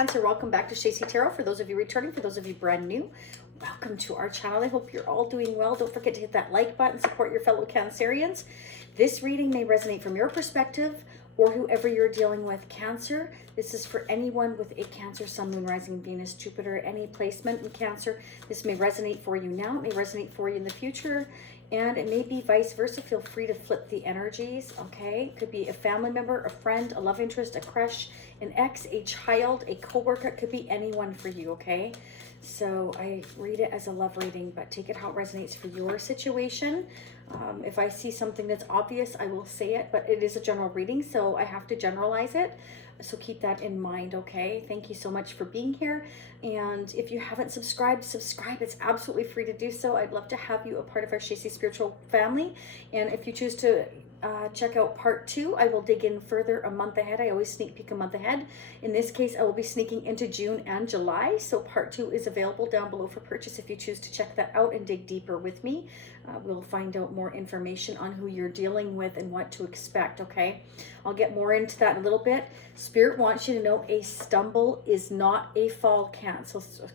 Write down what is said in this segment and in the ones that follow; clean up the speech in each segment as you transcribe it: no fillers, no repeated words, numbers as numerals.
Cancer, welcome back to Stacey Tarot. For those of you returning, for those of you brand new, welcome to our channel. I hope you're all doing well. Don't forget to hit that like button, support your fellow Cancerians. This reading may resonate from your perspective or whoever you're dealing with. Cancer, this is for anyone with a Cancer, Sun, Moon, Rising, Venus, Jupiter, any placement in Cancer. This may resonate for you now, it may resonate for you in the future, and it may be vice versa. Feel free to flip the energies, okay? It could be a family member, a friend, a love interest, a crush, an ex, a child, a coworker. It could be anyone for you, okay? So I read it as a love reading, but take it how it resonates for your situation. If I see something that's obvious, I will say it, but it is a general reading, so I have to generalize it. So keep that in mind, okay? Thank you so much for being here. And if you haven't subscribed, subscribe. It's absolutely free to do so. I'd love to have you a part of our Stacey Spiritual family. And if you choose to check out part 2, I will dig in further a month ahead. I always sneak peek a month ahead. In this case, I will be sneaking into June and July. So part 2 is available down below for purchase if you choose to check that out and dig deeper with me. We'll find out more information on who you're dealing with and what to expect, okay? I'll get more into that in a little bit. Spirit wants you to know a stumble is not a fall,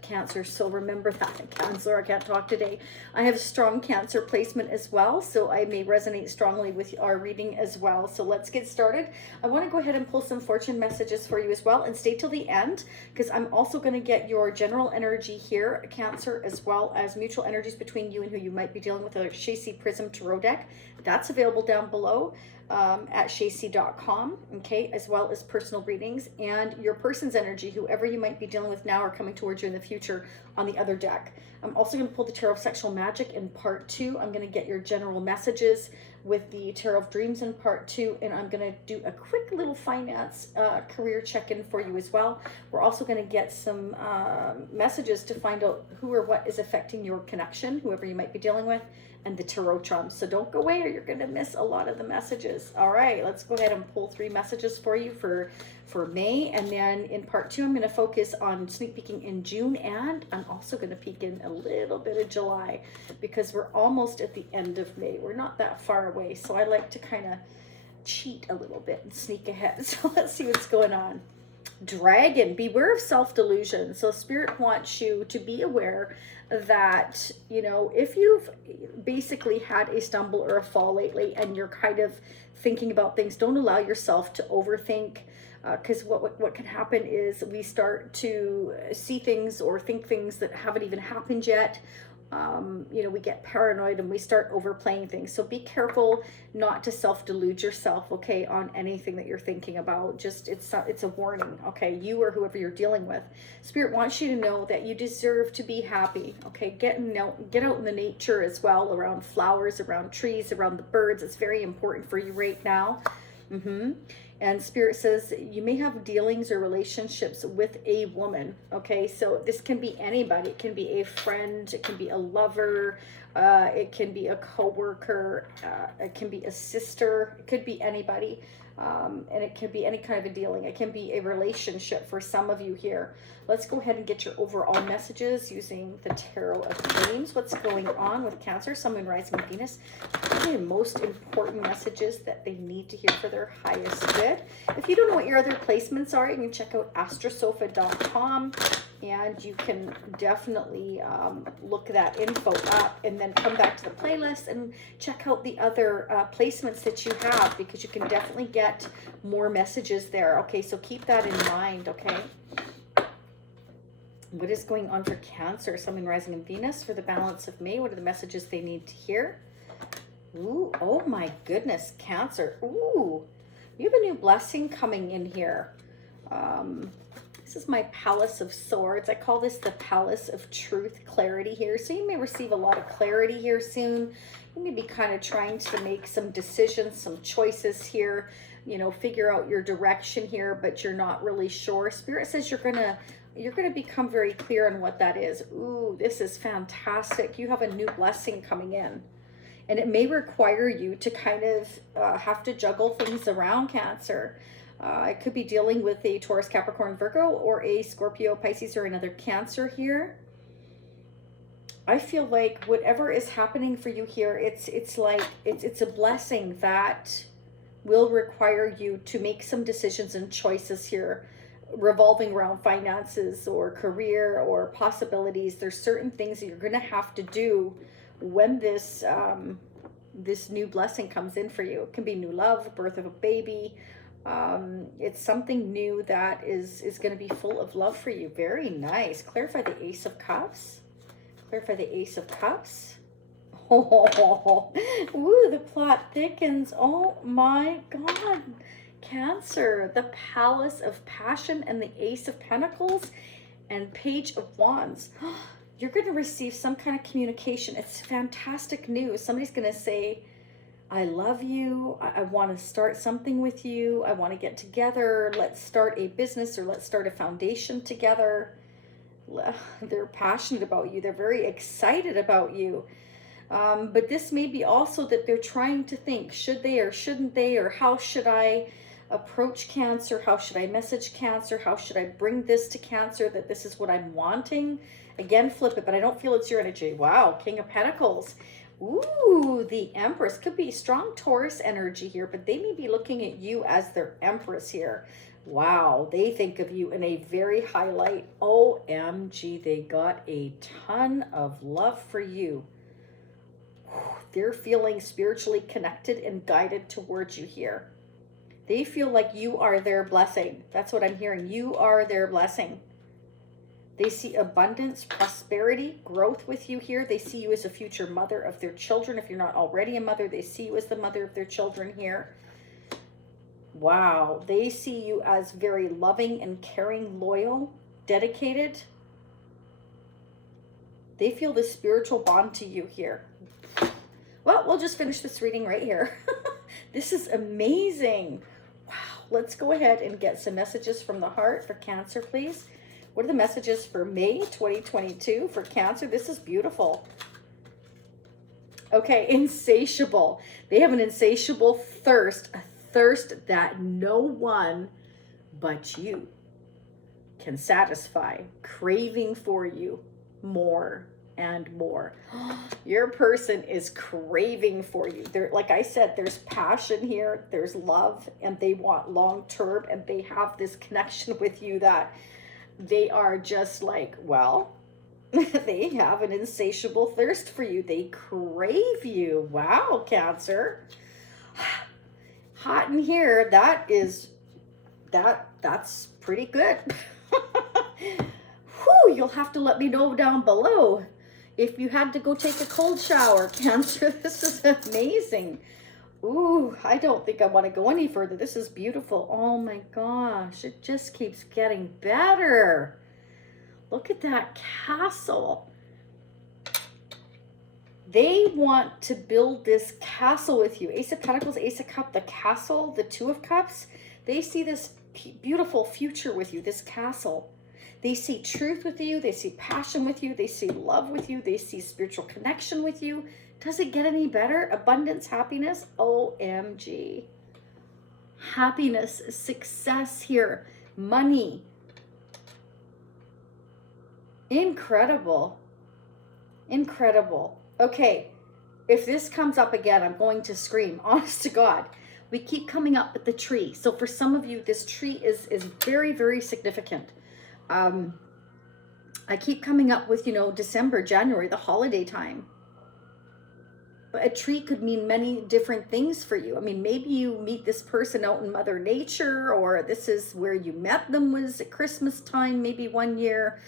Cancer. So remember that, Cancer. I can't talk today. I have strong Cancer placement as well, so I may resonate strongly with our reading as well. So let's get started. I want to go ahead and pull some fortune messages for you as well, and stay till the end because I'm also going to get your general energy here, Cancer, as well as mutual energies between you and who you might be dealing with, a Stacey Prism Tarot deck. That's available down below at stacey.com, okay, as well as personal readings and your person's energy, whoever you might be dealing with now or coming towards you in the future, on the other deck. I'm also going to pull the Tarot of Sexual Magic in part 2. I'm going to get your general messages with the Tarot of Dreams in part 2, and I'm going to do a quick little finance career check-in for you as well. We're also going to get some messages to find out who or what is affecting your connection, whoever you might be dealing with, and the tarot trumps. So don't go away or you're going to miss a lot of the messages. All right, let's go ahead and pull 3 messages for you for May. And then in part 2, I'm going to focus on sneak peeking in June, and I'm also going to peek in a little bit of July because we're almost at the end of May. We're not that far away. So I like to kind of cheat a little bit and sneak ahead. So let's see what's going on. Dragon, beware of self-delusion. So Spirit wants you to be aware that, you know, if you've basically had a stumble or a fall lately and you're kind of thinking about things, don't allow yourself to overthink, because what can happen is we start to see things or think things that haven't even happened yet. You know, we get paranoid and we start overplaying things. So be careful not to self-delude yourself, okay, on anything that you're thinking about. Just it's a warning, okay, you or whoever you're dealing with. Spirit wants you to know that you deserve to be happy, okay? Get out in the nature as well, around flowers, around trees, around the birds. It's very important for you right now. And Spirit says you may have dealings or relationships with a woman, okay? So this can be anybody. It can be a friend, it can be a lover, it can be a coworker, it can be a sister, it could be anybody, and it can be any kind of a dealing. It can be a relationship for some of you here. Let's go ahead and get your overall messages using the Tarot of Dreams. What's going on with Cancer, Sun, Moon, Rising, Venus? The most important messages that they need to hear for their highest good. If you don't know what your other placements are, you can check out astrosofa.com and you can definitely look that info up and then come back to the playlist and check out the other placements that you have, because you can definitely get more messages there. Okay, so keep that in mind, okay? What is going on for Cancer, Sun, Moon, Rising, and Venus for the balance of May? What are the messages they need to hear? Ooh, oh my goodness, Cancer. Ooh, you have a new blessing coming in here. This is my Palace of Swords. I call this the Palace of Truth, clarity here. So you may receive a lot of clarity here soon. You may be kind of trying to make some decisions, some choices here, you know, figure out your direction here, but you're not really sure. Spirit says you're gonna become very clear on what that is. Ooh, this is fantastic. You have a new blessing coming in. And it may require you to kind of have to juggle things around, Cancer. It could be dealing with a Taurus, Capricorn, Virgo, or a Scorpio, Pisces, or another Cancer here. I feel like whatever is happening for you here, it's like it's a blessing that will require you to make some decisions and choices here revolving around finances or career or possibilities. There's certain things that you're going to have to do when this this new blessing comes in for you. It can be new love, birth of a baby. It's something new that is going to be full of love for you. Very nice. Clarify the Ace of Cups. Clarify the Ace of Cups. Oh, ooh, the plot thickens. Oh my God. Cancer, the Palace of Passion and the Ace of Pentacles and Page of Wands. You're going to receive some kind of communication. It's fantastic news. Somebody's going to say, I love you. I want to start something with you. I want to get together. Let's start a business, or let's start a foundation together. They're passionate about you. They're very excited about you. But this may be also that they're trying to think, should they or shouldn't they, or how should I approach Cancer? How should I message Cancer? How should I bring this to Cancer, that this is what I'm wanting? Again, flip it, but I don't feel it's your energy. Wow, King of Pentacles. Ooh, the Empress. Could be strong Taurus energy here, but they may be looking at you as their Empress here. Wow, they think of you in a very high light. OMG, they got a ton of love for you. They're feeling spiritually connected and guided towards you here. They feel like you are their blessing. That's what I'm hearing. You are their blessing. They see abundance, prosperity, growth with you here. They see you as a future mother of their children. If you're not already a mother, they see you as the mother of their children here. Wow. They see you as very loving and caring, loyal, dedicated. They feel this spiritual bond to you here. Well, we'll just finish this reading right here. This is amazing. Wow. Let's go ahead and get some messages from the heart for Cancer, please. What are the messages for May 2022 for Cancer? This is beautiful. Okay, insatiable. They have an insatiable thirst, a thirst that no one but you can satisfy, craving for you more and more. Your person is craving for you. There, like I said, there's passion here, there's love, and they want long term, and they have this connection with you that they are just like, well, they have an insatiable thirst for you. They crave you. Wow, Cancer. Hot in here. That's pretty good. Whew, you'll have to let me know down below if you had to go take a cold shower, Cancer. This is amazing. Ooh, I don't think I want to go any further. This is beautiful. Oh my gosh, it just keeps getting better. Look at that castle. They want to build this castle with you. Ace of Pentacles, Ace of Cups, the castle, the Two of Cups. They see this beautiful future with you, this castle. They see truth with you. They see passion with you. They see love with you. They see spiritual connection with you. Does it get any better? Abundance, happiness, OMG. Happiness, success here, money. Incredible. Incredible. Okay, if this comes up again, I'm going to scream. Honest to God. We keep coming up with the tree. So for some of you, this tree is very, very significant. I keep coming up with, December, January, the holiday time. But a tree could mean many different things for you. I mean, maybe you meet this person out in Mother Nature, or this is where you met them was at Christmas time, maybe one year.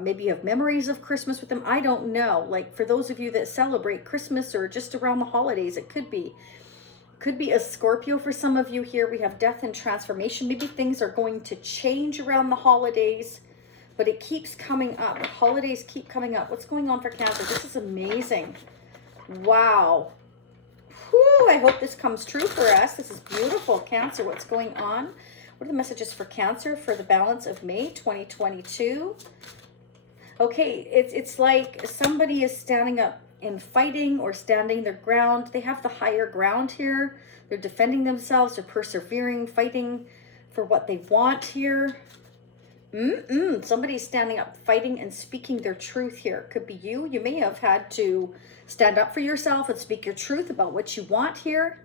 Maybe you have memories of Christmas with them. I don't know. Like for those of you that celebrate Christmas or just around the holidays, it could be. Could be a Scorpio for some of you here. We have death and transformation. Maybe things are going to change around the holidays, but it keeps coming up. The holidays keep coming up. What's going on for Cancer? This is amazing. Wow. Whew, I hope this comes true for us. This is beautiful. Cancer, what's going on? What are the messages for Cancer for the balance of May 2022? Okay, it's like somebody is standing up and fighting or standing their ground. They have the higher ground here. They're defending themselves. They're persevering, fighting for what they want here. Somebody's standing up, fighting and speaking their truth here. Could be you. You may have had to stand up for yourself and speak your truth about what you want here.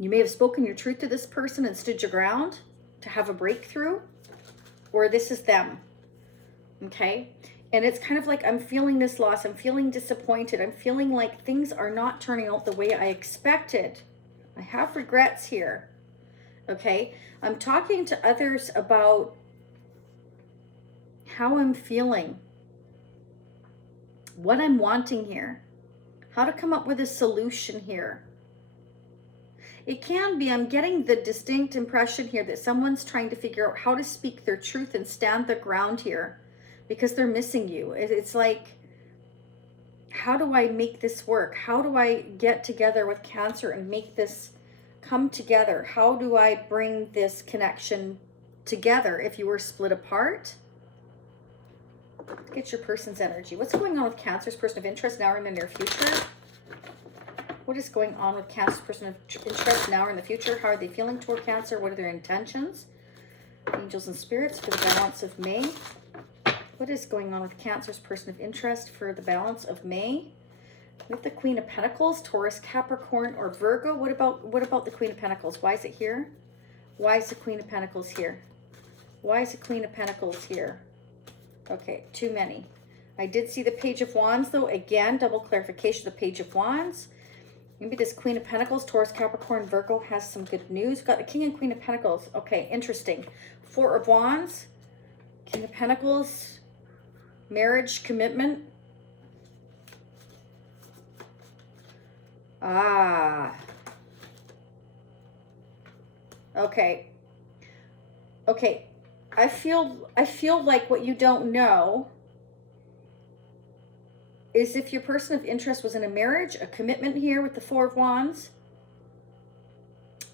You may have spoken your truth to this person and stood your ground to have a breakthrough, or this is them, okay? And it's kind of like, I'm feeling this loss. I'm feeling disappointed. I'm feeling like things are not turning out the way I expected. I have regrets here, okay? I'm talking to others about how I'm feeling, what I'm wanting here, how to come up with a solution here. It can be, I'm getting the distinct impression here that someone's trying to figure out how to speak their truth and stand their ground here because they're missing you. It's like, how do I make this work? How do I get together with Cancer and make this come together? How do I bring this connection together if you were split apart? Get your person's energy. What's going on with Cancer's person of interest now or in the near future? What is going on with Cancer's person of interest now or in the future? How are they feeling toward Cancer? What are their intentions? Angels and spirits for the balance of May. What is going on with Cancer's person of interest for the balance of May? With the Queen of Pentacles, Taurus, Capricorn, or Virgo. What about the Queen of Pentacles? Why is it here? Why is the Queen of Pentacles here? Why is the Queen of Pentacles here? Okay, too many. I did see the Page of Wands, though. Again, double clarification, the Page of Wands. Maybe this Queen of Pentacles, Taurus, Capricorn, Virgo has some good news. We've got the King and Queen of Pentacles. Okay, interesting. Four of Wands, King of Pentacles, marriage, commitment. Ah. Okay. Okay. I feel like what you don't know is if your person of interest was in a marriage, a commitment here with the Four of Wands.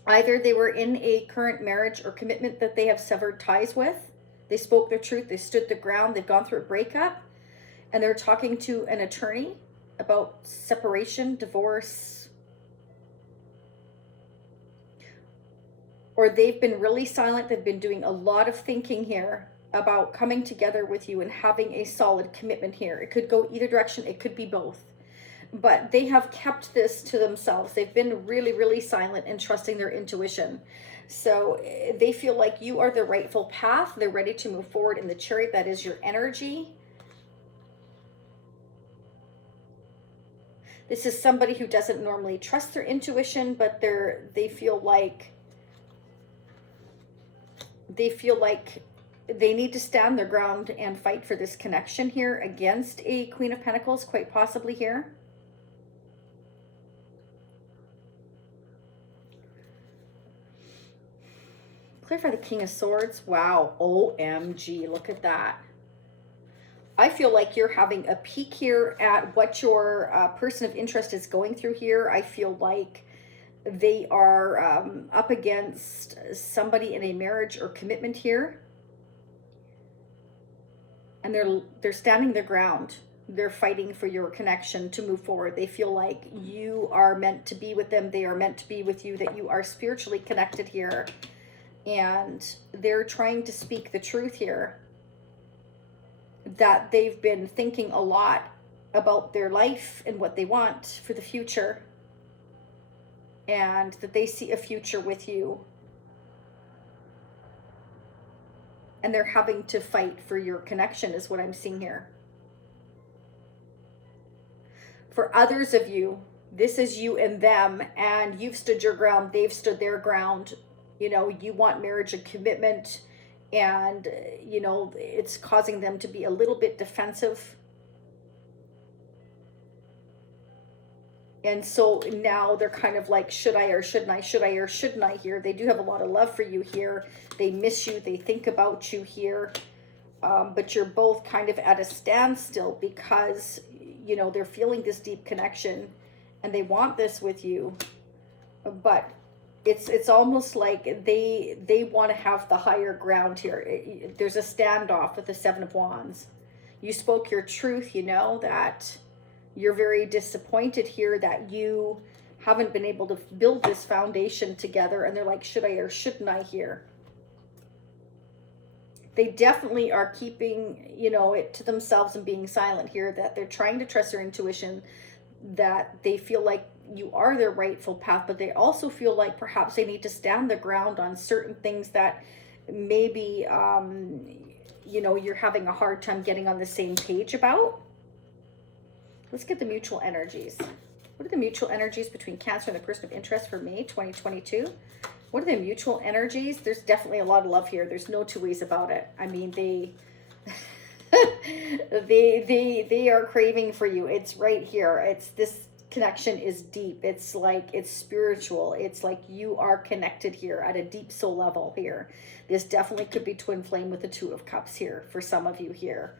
Either they were in a current marriage or commitment that they have severed ties with. They spoke their truth. They stood their ground. They've gone through a breakup. And they're talking to an attorney about separation, divorce. Or they've been really silent. They've been doing a lot of thinking here about coming together with you and having a solid commitment here. It could go either direction. It could be both. But they have kept this to themselves. They've been really, really silent and trusting their intuition. So they feel like you are the rightful path. They're ready to move forward in the Chariot. That is your energy. This is somebody who doesn't normally trust their intuition, but they feel like they need to stand their ground and fight for this connection here against a Queen of Pentacles, quite possibly here. Clarify the King of Swords. Wow. OMG. Look at that. I feel like you're having a peek here at what your person of interest is going through here. I feel like they are up against somebody in a marriage or commitment here. And they're standing their ground. They're fighting for your connection to move forward. They feel like you are meant to be with them. They are meant to be with you, that you are spiritually connected here. And they're trying to speak the truth here. That they've been thinking a lot about their life and what they want for the future. And that they see a future with you. And they're having to fight for your connection is what I'm seeing here. For others of you, this is you and them, and you've stood your ground, they've stood their ground. You know, you want marriage and commitment, and, you know, it's causing them to be a little bit defensive. And so now they're kind of like, should I or shouldn't I? Should I or shouldn't I here? They do have a lot of love for you here. They miss you. They think about you here. But you're both kind of at a standstill because, you know, they're feeling this deep connection and they want this with you. But it's almost like they want to have the higher ground here. There's a standoff with the Seven of Wands. You spoke your truth, you know, that you're very disappointed here that you haven't been able to build this foundation together. And they're like, should I or shouldn't I here? They definitely are keeping, you know, it to themselves and being silent here, that they're trying to trust their intuition, that they feel like you are their rightful path, but they also feel like perhaps they need to stand their ground on certain things that maybe, you know, you're having a hard time getting on the same page about. Let's get the mutual energies. What are the mutual energies between Cancer and the person of interest for May 2022? What are the mutual energies? There's definitely a lot of love here. There's no two ways about it. I mean, they they are craving for you. It's right here. It's this connection is deep. It's like, it's spiritual. It's like you are connected here at a deep soul level here. This definitely could be twin flame with the Two of Cups here for some of you here.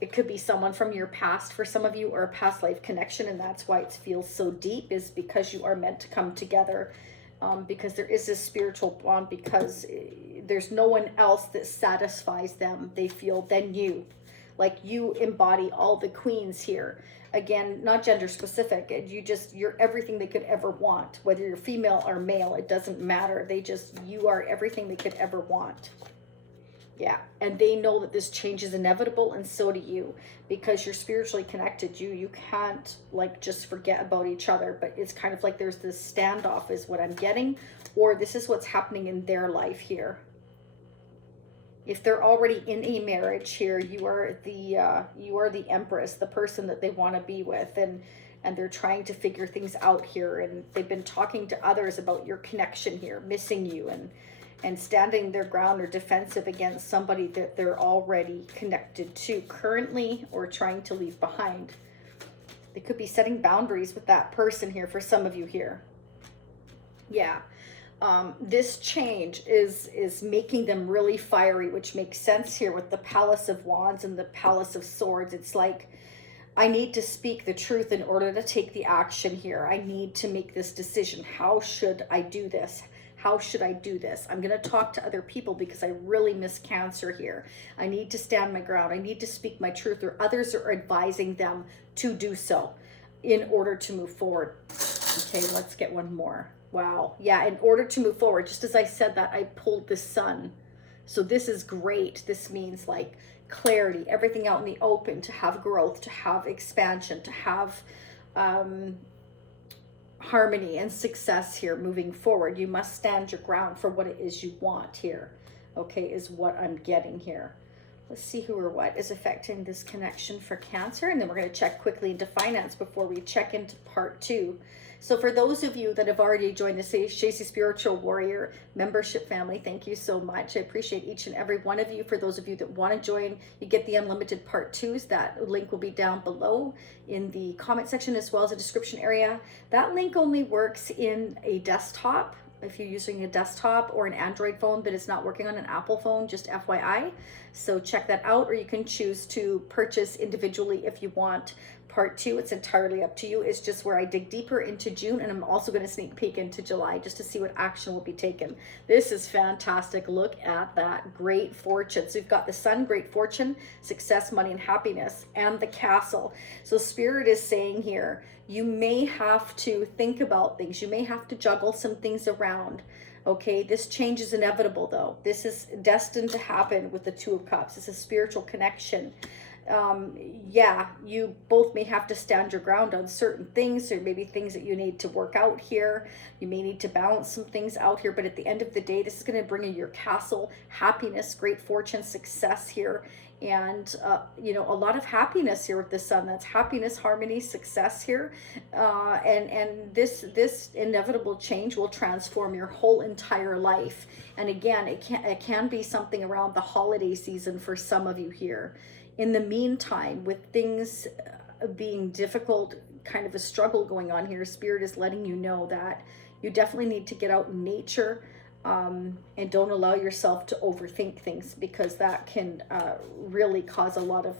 It could be someone from your past for some of you, or a past life connection, and that's why it feels so deep, is because you are meant to come together, because there is this spiritual bond, because there's no one else that satisfies them, they feel, than you. Like, you embody all the queens here. Again, not gender specific. You're everything they could ever want. Whether you're female or male, it doesn't matter. You are everything they could ever want. Yeah, and they know that this change is inevitable, and so do you, because you're spiritually connected. You can't, like, just forget about each other, but it's kind of like there's this standoff is what I'm getting, or this is what's happening in their life here. If they're already in a marriage here, you are the Empress, the person that they want to be with, and they're trying to figure things out here, and they've been talking to others about your connection here, missing you, and standing their ground or defensive against somebody that they're already connected to currently, or trying to leave behind. They could be setting boundaries with that person here for some of you here. Yeah. This change is making them really fiery, which makes sense here with the Palace of Wands and the Palace of Swords. It's like, I need to speak the truth in order to take the action here. I need to make this decision. How should I do this? How should I do this? I'm going to talk to other people because I really miss Cancer here. I need to stand my ground. I need to speak my truth, or others are advising them to do so in order to move forward. Okay, let's get one more. Wow. Yeah, in order to move forward, just as I said that, I pulled the Sun. So this is great. This means like clarity, everything out in the open, to have growth, to have expansion, to have harmony and success here moving forward. You must stand your ground for what it is you want here. Okay, is what I'm getting here. Let's see who or what is affecting this connection for Cancer, and then we're going to check quickly into finance before we check into part 2. So for those of you that have already joined the Shazy Spiritual Warrior membership family, thank you so much. I appreciate each and every one of you. For those of you that want to join, you get the unlimited part 2s. That link will be down below in the comment section, as well as the description area. That link only works in a desktop. If you're using a desktop or an Android phone, but it's not working on an Apple phone, just FYI. So check that out, or you can choose to purchase individually if you want part 2. It's entirely up to you. It's just where I dig deeper into June, and I'm also going to sneak peek into July just to see what action will be taken. This is fantastic. Look at that. Great fortune. So you've got the Sun, great fortune, success, money, and happiness, and the Castle. So Spirit is saying here, you may have to think about things. You may have to juggle some things around. Okay, this change is inevitable, though. This is destined to happen with the Two of Cups. It's a spiritual connection. Yeah, you both may have to stand your ground on certain things. There may be things that you need to work out here. You may need to balance some things out here, but at the end of the day, this is going to bring you your Castle, happiness, great fortune, success here, and you know, a lot of happiness here with the Sun. That's happiness, harmony, success here, and this inevitable change will transform your whole entire life. And again, it can be something around the holiday season for some of you here. In the meantime, with things being difficult, kind of a struggle going on here, Spirit is letting you know that you definitely need to get out in nature, and don't allow yourself to overthink things, because that can really cause a lot of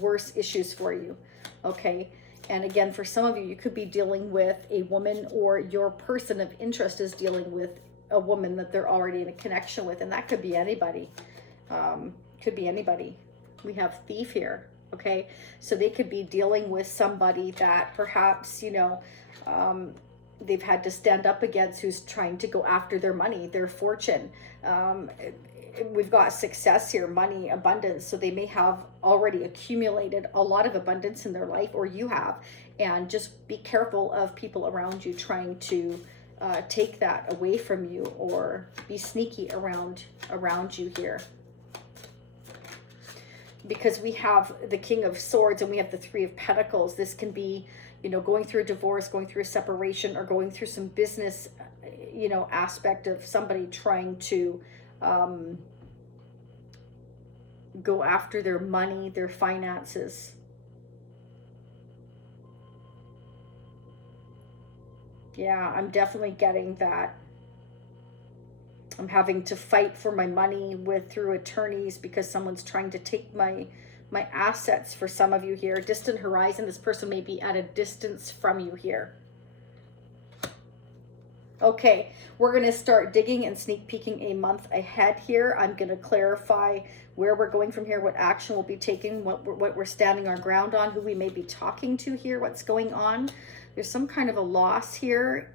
worse issues for you. Okay, and again, for some of you, you could be dealing with a woman, or your person of interest is dealing with a woman that they're already in a connection with, and that could be anybody. Could be anybody. We have Thief here. Okay, so they could be dealing with somebody that perhaps, you know, they've had to stand up against, who's trying to go after their money, their fortune. we've got success here, money, abundance. So they may have already accumulated a lot of abundance in their life, or you have. And just be careful of people around you trying to take that away from you, or be sneaky around you here. Because we have the King of Swords and we have the Three of Pentacles. This can be, you know, going through a divorce, going through a separation, or going through some business, you know, aspect of somebody trying to go after their money, their finances. Yeah, I'm definitely getting that. I'm having to fight for my money through attorneys because someone's trying to take my assets. For some of you here, distant horizon, this person may be at a distance from you here. Okay, we're going to start digging and sneak peeking a month ahead here. I'm going to clarify where we're going from here, what action we'll be taking, what we're standing our ground on, who we may be talking to here, what's going on. There's some kind of a loss here.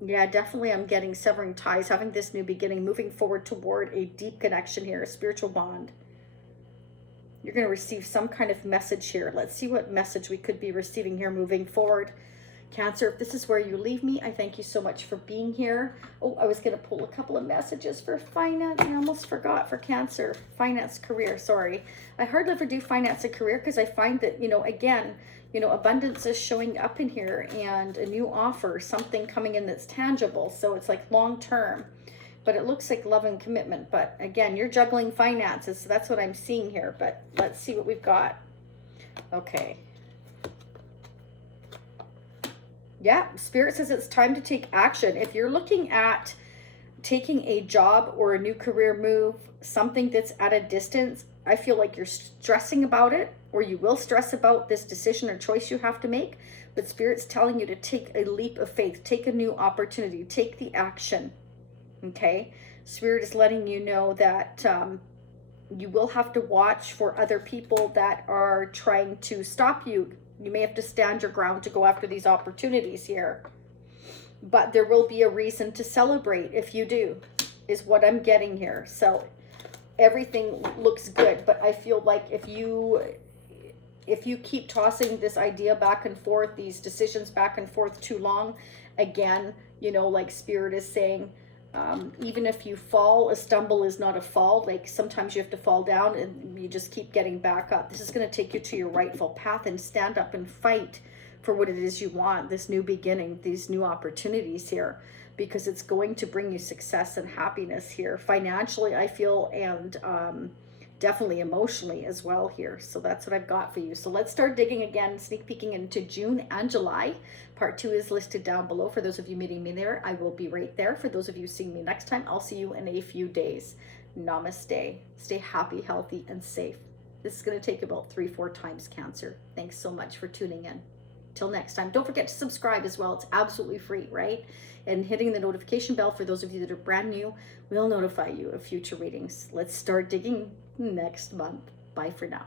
Yeah, definitely I'm getting severing ties, having this new beginning, moving forward toward a deep connection here, a spiritual bond. You're going to receive some kind of message here. Let's see what message we could be receiving here moving forward. Cancer, if this is where you leave me, I thank you so much for being here. Oh, I was going to pull a couple of messages for finance. I almost forgot for Cancer. Finance, career, sorry. I hardly ever do finance and career because I find that, you know, again, you know, abundance is showing up in here, and a new offer, something coming in that's tangible. So it's like long term, but it looks like love and commitment. But again, you're juggling finances. So that's what I'm seeing here. But let's see what we've got. Okay. Yeah, Spirit says it's time to take action. If you're looking at taking a job or a new career move, something that's at a distance, I feel like you're stressing about it, or you will stress about this decision or choice you have to make. But Spirit's telling you to take a leap of faith, take a new opportunity, take the action. Okay? Spirit is letting you know that you will have to watch for other people that are trying to stop you. You may have to stand your ground to go after these opportunities here. But there will be a reason to celebrate if you do, is what I'm getting here. So everything looks good, but I feel like if you keep tossing this idea back and forth, these decisions back and forth too long, again, you know, like Spirit is saying, even if you fall, a stumble is not a fall. Like sometimes you have to fall down and you just keep getting back up. This is going to take you to your rightful path, and stand up and fight for what it is you want, this new beginning, these new opportunities here, because it's going to bring you success and happiness here. Financially, I feel, and definitely emotionally as well here. So that's what I've got for you. So let's start digging again, sneak peeking into June and July. Part 2 is listed down below. For those of you meeting me there, I will be right there. For those of you seeing me next time, I'll see you in a few days. Namaste. Stay happy, healthy, and safe. This is going to take about 3-4 times, Cancer. Thanks so much for tuning in. Till next time, don't forget to subscribe as well. It's absolutely free, right? And hitting the notification bell for those of you that are brand new will notify you of future readings. Let's start digging next month. Bye for now.